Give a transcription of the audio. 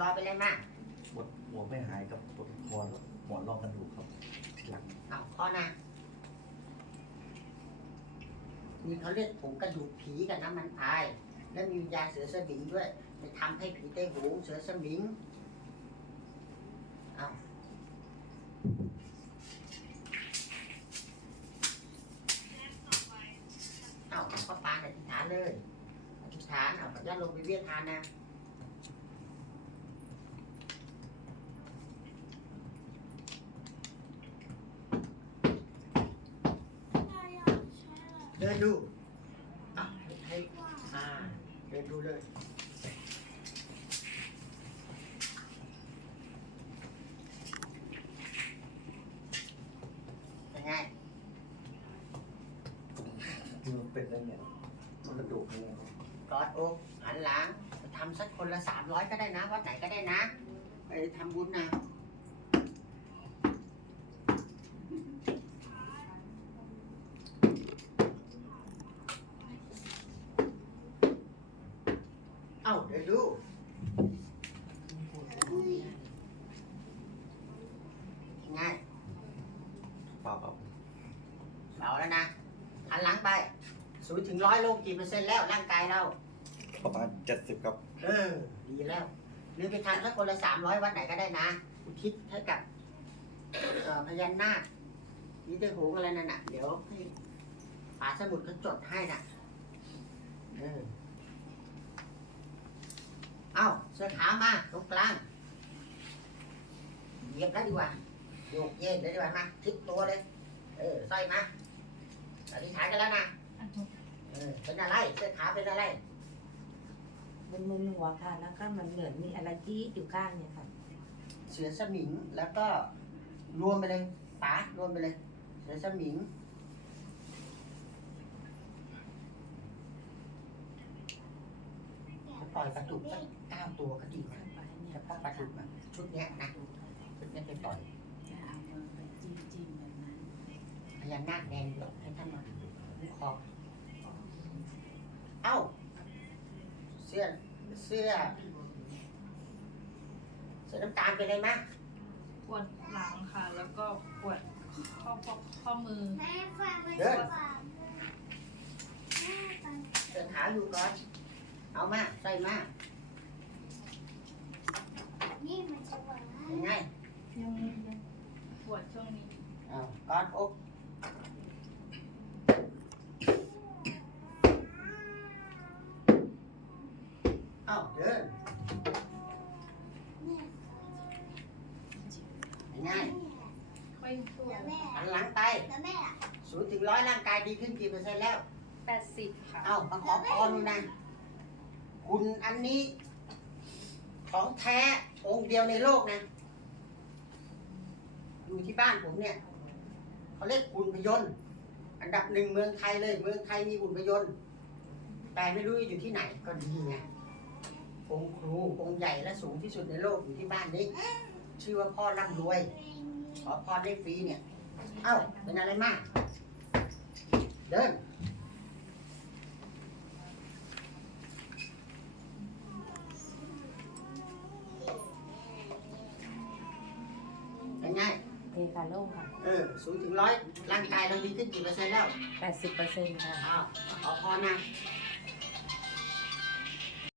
รอไปเลยมากปวดหัวไม่หายกับปวดคอแล้วหมอนรองกระดูกครับ ทีหลังเอาข้อหน้านี่เขาเรียกผงกระดูกผีกับน้ำมันพาย แล้วมีวิญญาณเสือสมิงด้วยไปทำให้ผีไต้หงเสือสมิงเอาเอาข้อปานอธิษฐานเลยอธิษฐานเอาพระเจ้าลงไปเวียนทานนะ เดินดูอะให้อ่าเดินดูเลยเป็นไงมันเป็นได้ไงมันกระดูกเนี่ยกอดอกหันหลังทำสักคนละสามร้อยก็ได้นะวัดไหนก็ได้นะ ไปทำบุญนะ เอ้าเดี๋ยวดูง่ายเปล่าเปล่าเบาแล้วนะหันหลังไปศูนย์ถึงร้อยโลกี่เปอร์เซ็นต์แล้วร่างกายเรา ประมาณเจ็ดสิบครับ เออ ดีแล้ว หรือไปทานสักคนละสามร้อยวัดไหนก็ได้นะอุทิศให้กับเอ่อพญานาคนี่จะหงอะไรนั่นน่ะ เดี๋ยวให้ป๋าสมุดเขาจดให้น่ะ เออ เอา เสื้อขาวมาตรงกลาง เหยียบแล้วดีกว่าโยกเย็นเลยดีกว่ามาทิศตัวเลย เออสร้อยมาอธิษฐานกันแล้วนะ เออ เป็นอะไร เสื้อขาวเป็นอะไรมันมึนหัวค่ะ แล้วก็มันเหมือนมีอะไรจี๊ดอยู่ข้างเนี่ยค่ะ เสือสมิงแล้วก็รวมไปเลยป๋ารวมไปเลย เสือสมิงจะ ปล่อยปลาดุกสักเก้าตัวก็ดีนะเฉพาะปลาดุกอะชุดเนี้ยนะชุดเนี้ยไปปล่อยจะเอามือไปจิ้มจิ้มแบบนั้นพญานาคแดงด้วยให้ท่านมาคุ้มครองเอ้า เสื้อเสื้อ เสื้อน้ำตาลเป็นไรมั้ยปวดหลังค่ะ แล้วก็ปวดข้อข้อข้อมือแม่ฟังไม่เดินฟังแม่ฟังเดินหาอยู่ก่อน เอามา ใส่มานี่มันจะหวานยังไงยังยังปวดช่วงนี้เอากอดอกเอาเดินยังไงค่อยตัวแล้วแม่หันหลังไปแล้วแม่ล่ะศูนย์ถึงร้อยร่างกายดีขึ้นกี่เปอร์เซ็นต์แล้ว แปดสิบค่ะ เอามาขอพรดูนะ คุณอันนี้ ของแท้องค์เดียวในโลกนะ อยู่ที่บ้านผมเนี่ย เขาเรียกหุ่นพยนต์ อันดับหนึ่งเมืองไทยเลย เมืองไทยมีหุ่นพยนต์ แต่ไม่รู้อยู่ที่ไหนก็ดีไงองค์ครูองค์ใหญ่และสูงที่สุดในโลกอยู่ที่บ้านนี้ ชื่อว่าพ่อร่ำรวย ขอพรได้ฟรีเนี่ย เอ้า เป็นอะไรมาก เดินเป็น คาโล่ค่ะ เออศูนย์ถึงร้อยร่างกายเราดีขึ้นกี่เปอร์เซ็นต์แล้ว 80เปอร์เซ็นต์ค่ะ อ้าวขอพรนะข